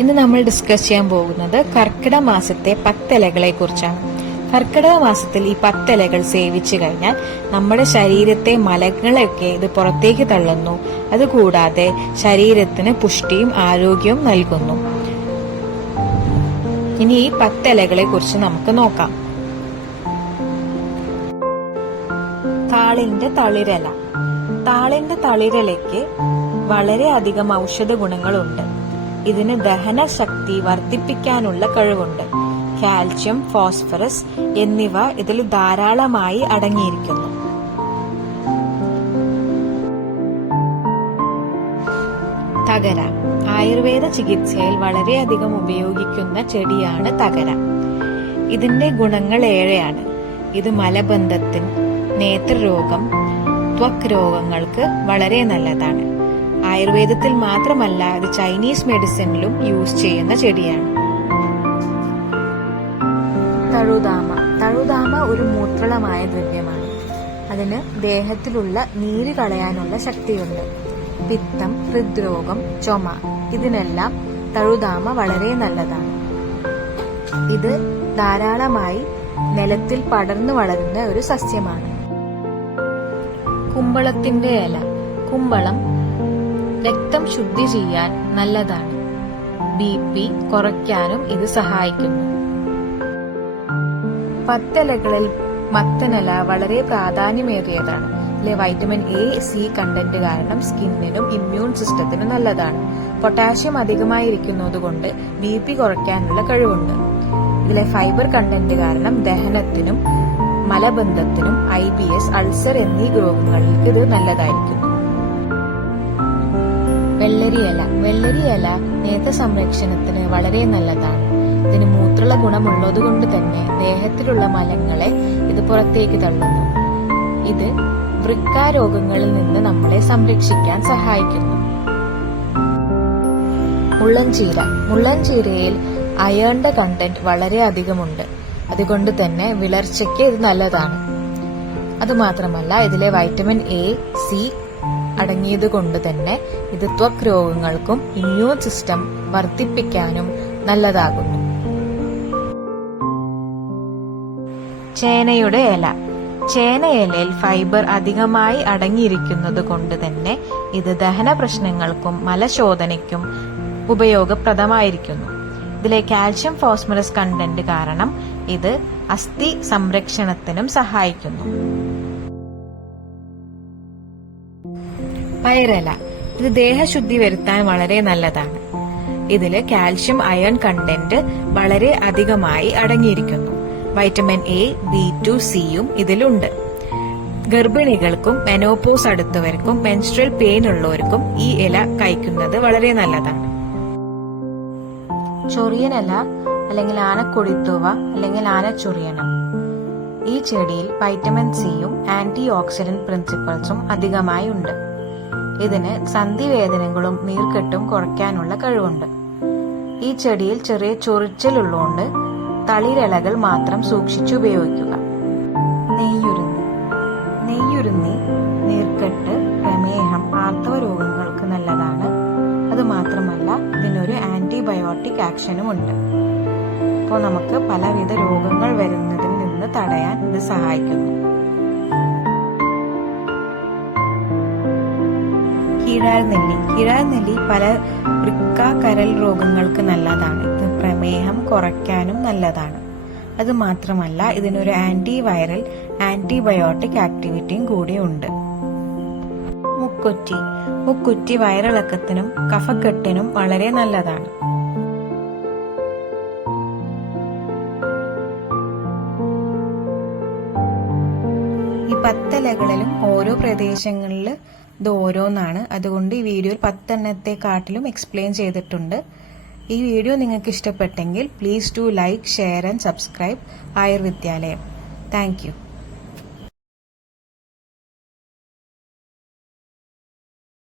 ഇന്ന് നമ്മൾ ഡിസ്കസ് ചെയ്യാൻ പോകുന്നത് കർക്കിടക മാസത്തെ 10 ഇലകളെ കുറിച്ചാണ്. കർക്കിടക മാസത്തിൽ ഈ 10 ഇലകൾ സേവിച്ചു കഴിഞ്ഞാൽ നമ്മുടെ ശരീരത്തെ മലങ്ങളെയൊക്കെ ഇത് പുറത്തേക്ക് തള്ളുന്നു. അതുകൂടാതെ ശരീരത്തിന് പുഷ്ടിയും ആരോഗ്യവും നൽകുന്നു. ഇനി ഈ 10 ഇലകളെ കുറിച്ച് നമുക്ക് നോക്കാം. താളിന്റെ തളിരില. താളിന്റെ തളിരിലയ്ക്ക് വളരെയധികം ഔഷധ ഗുണങ്ങളുണ്ട്. ഇതിന് ദഹന ശക്തി വർദ്ധിപ്പിക്കാനുള്ള കഴിവുണ്ട്. കാൽസ്യം, ഫോസ്ഫറസ് എന്നിവ ഇതിൽ ധാരാളമായി അടങ്ങിയിരിക്കുന്നു. തകര. ആയുർവേദ ചികിത്സയിൽ വളരെയധികം ഉപയോഗിക്കുന്ന ചെടിയാണ് തകര. ഇതിന്റെ ഗുണങ്ങൾ ഏറെയാണ്. ഇത് മലബന്ധത്തിന്, നേത്രരോഗം, ത്വക്ക് രോഗങ്ങൾക്ക് വളരെ നല്ലതാണ്. ആയുർവേദത്തിൽ മാത്രമല്ല, ഇത് ചൈനീസ് മെഡിസിനിലും യൂസ് ചെയ്യുന്ന ചെടിയാണ്. തഴുതാമ. തഴുതാമ ഒരു മൂത്രളമായ ദ്രവ്യമാണ്. അതിന് ദേഹത്തിലുള്ള നീര് കളയാനുള്ള ശക്തിയുണ്ട്. പിത്തം, ഹൃദ്രോഗം, ചുമ ഇതിനെല്ലാം തഴുതാമ വളരെ നല്ലതാണ്. ഇത് ധാരാളമായി നിലത്തിൽ പടർന്നു വളരുന്ന ഒരു സസ്യമാണ്. കുമ്പളത്തിന്റെ ഇല. കുമ്പളം രക്തം ശുദ്ധി ചെയ്യാൻ നല്ലതാണ്. BP കുറയ്ക്കാനും ഇത് സഹായിക്കുന്നു. 10 ഇലകളിൽ മത്തനില വളരെ പ്രാധാന്യമേറിയതാണ്. ഇതിലെ വൈറ്റമിൻ A, C കണ്ടന്റ് കാരണം സ്കിന്നിനും ഇമ്മ്യൂൺ സിസ്റ്റത്തിനും നല്ലതാണ്. പൊട്ടാഷ്യം അധികമായിരിക്കുന്നതുകൊണ്ട് BP കുറയ്ക്കാനുള്ള കഴിവുണ്ട്. ഇതിലെ ഫൈബർ കണ്ടന്റ് കാരണം ദഹനത്തിനും മലബന്ധത്തിനും IBS, അൾസർ എന്നീ രോഗങ്ങൾക്ക് ഇത് നല്ലതായിരിക്കും. വെള്ളരിയില. വെള്ളരിയില നേത്ര സംരക്ഷണത്തിന് വളരെ നല്ലതാണ്. ഇതിന് മൂത്രള ഗുണമുള്ളതുകൊണ്ട് തന്നെ ദേഹത്തിലുള്ള മലങ്ങളെ ഇത് പുറത്തേക്ക് തള്ളുന്നു. ഇത് വൃക്കാരോഗങ്ങളിൽ നിന്ന് നമ്മളെ സംരക്ഷിക്കാൻ സഹായിക്കുന്നു. മുള്ളൻചീര. മുള്ളൻചീരയിൽ അയേണിന്റെ കണ്ടന്റ് വളരെ അധികമുണ്ട്. അതുകൊണ്ട് തന്നെ വിളർച്ചയ്ക്ക് ഇത് നല്ലതാണ്. അതുമാത്രമല്ല, ഇതിലെ വൈറ്റമിൻ A, C അടങ്ങിയത് കൊണ്ട് തന്നെ ഇത് ത്വക്ക് രോഗങ്ങൾക്കും ഇമ്മ്യൂൺ സിസ്റ്റം വർദ്ധിപ്പിക്കാനും നല്ലതാകുന്നു. ചേനയുടെ ഇല. ചേനയിലയിൽ ഫൈബർ അധികമായി അടങ്ങിയിരിക്കുന്നത് കൊണ്ട് തന്നെ ഇത് ദഹന പ്രശ്നങ്ങൾക്കും മലശോധനയ്ക്കും ഉപയോഗപ്രദമായിരിക്കുന്നു. ഇതിലെ കാൽഷ്യം, ഫോസ്ഫറസ് കണ്ടന്റ് കാരണം ഇത് അസ്ഥി സംരക്ഷണത്തിനും സഹായിക്കുന്നു. പയറില. ഇത് ദേഹശുദ്ധി വരുത്താൻ വളരെ നല്ലതാണ്. ഇതില് കാൽഷ്യം, അയൺ കണ്ടന്റ് വളരെ അധികമായി അടങ്ങിയിരിക്കുന്നു. വൈറ്റമിൻ A, B2, Cയും ഇതിലുണ്ട്. ഗർഭിണികൾക്കും മെനോപോസ് അടുത്തവർക്കും മെൻസ്ട്രൽ പെയിൻ ഉള്ളവർക്കും ഈ ഇല കഴിക്കുന്നത് വളരെ നല്ലതാണ്. ചൊറിയനില അല്ലെങ്കിൽ ആനക്കൊടിത്തുവ അല്ലെങ്കിൽ ആനച്ചൊറിയനം. ഈ ചെടിയിൽ വൈറ്റമിൻ Cയും ആന്റി ഓക്സിഡന്റ് പ്രിൻസിപ്പിൾസും അധികമായി ഉണ്ട്. ഇതിന് സന്ധിവേദനകളും നീർക്കെട്ടും കുറയ്ക്കാനുള്ള കഴിവുണ്ട്. ഈ ചെടിയിൽ ചെറിയ ചൊറിച്ചിലുള്ളതുകൊണ്ട് തളിരിലകൾ മാത്രം സൂക്ഷിച്ചുപയോഗിക്കുക. നെയ്യുരുന്നി. നെയ്യുരുന്നി നീർക്കെട്ട്, പ്രമേഹം, ആർത്തവ രോഗങ്ങൾക്ക് നല്ലതാണ്. അതുമാത്രമല്ല, ഇതിനൊരു ആന്റിബയോട്ടിക് ആക്ഷനും ഉണ്ട്. അപ്പോൾ നമുക്ക് പലവിധ രോഗങ്ങൾ വരുന്നതിൽ നിന്ന് തടയാൻ ഇത് സഹായിക്കുന്നു. കീഴാർനെല്ലി. കീഴാർനെല്ലി പല വൃക്ക, കരൾ രോഗങ്ങൾക്ക് നല്ലതാണ്. ഇത് പ്രമേഹം കുറയ്ക്കാനും നല്ലതാണ്. അതുമാത്രമല്ല, ഇതിനൊരു ആന്റിവൈറൽ, ആന്റിബയോട്ടിക് ആക്ടിവിറ്റിയും കൂടി ഉണ്ട്. മുക്കുറ്റി. മുക്കുറ്റി വയറിളക്കത്തിനും കഫക്കെട്ടിനും വളരെ നല്ലതാണ്. ഈ 10 ഇലകളിലും ഓരോ പ്രദേശങ്ങളിൽ ഇത് ഓരോന്നാണ്. അതുകൊണ്ട് ഈ വീഡിയോയിൽ 10 എണ്ണത്തെക്കാട്ടിലും എക്സ്പ്ലെയിൻ ചെയ്തിട്ടുണ്ട്. ഈ വീഡിയോ നിങ്ങൾക്ക് ഇഷ്ടപ്പെട്ടെങ്കിൽ please do like, share and subscribe Ayurvidyalayam. Thank U.